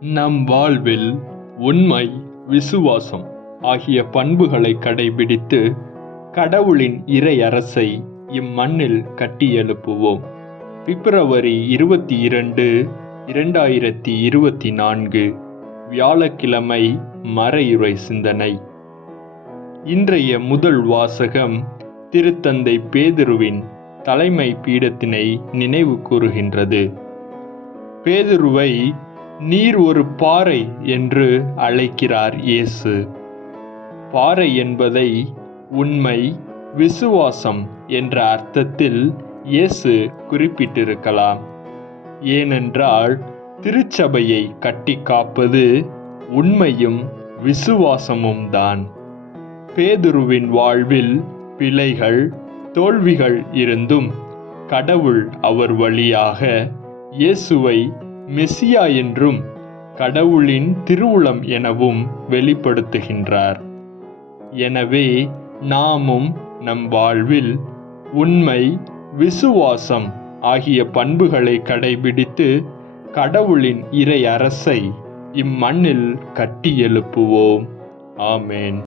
நம் வாழ்வில் உண்மை, விசுவாசம் ஆகிய பண்புகளை கடைபிடித்து கடவுளின் இறையரசை இம்மண்ணில் கட்டியெழுப்புவோம். பிப்ரவரி 22, 2024 வியாழக்கிழமை. மறையுரை சிந்தனை. இன்றைய முதல் வாசகம் திருத்தந்தை பேதுருவின் தலைமை பீடத்தினை நினைவு கூறுகின்றது. பேதுருவை நீர் ஒரு பாறை என்று அழைக்கிறார் இயேசு. பாறை என்பதை உண்மை, விசுவாசம் என்ற அர்த்தத்தில் இயேசு குறிப்பிட்டிருக்கலாம். ஏனென்றால் திருச்சபையை கட்டி காப்பது உண்மையும் விசுவாசமும் தான். பேதுருவின் வாழ்வில் பிழைகள், தோல்விகள் இருந்தும் கடவுள் அவர் வழியாக இயேசுவை மெசியா என்றும் கடவுளின் திருவுளம் எனவும் வெளிப்படுத்துகின்றார். எனவே நாமும் நம் வாழ்வில் உண்மை, விசுவாசம் ஆகிய பண்புகளை கடைபிடித்து கடவுளின் இறை அரசை இம்மண்ணில் கட்டி எழுப்புவோம். ஆமென்.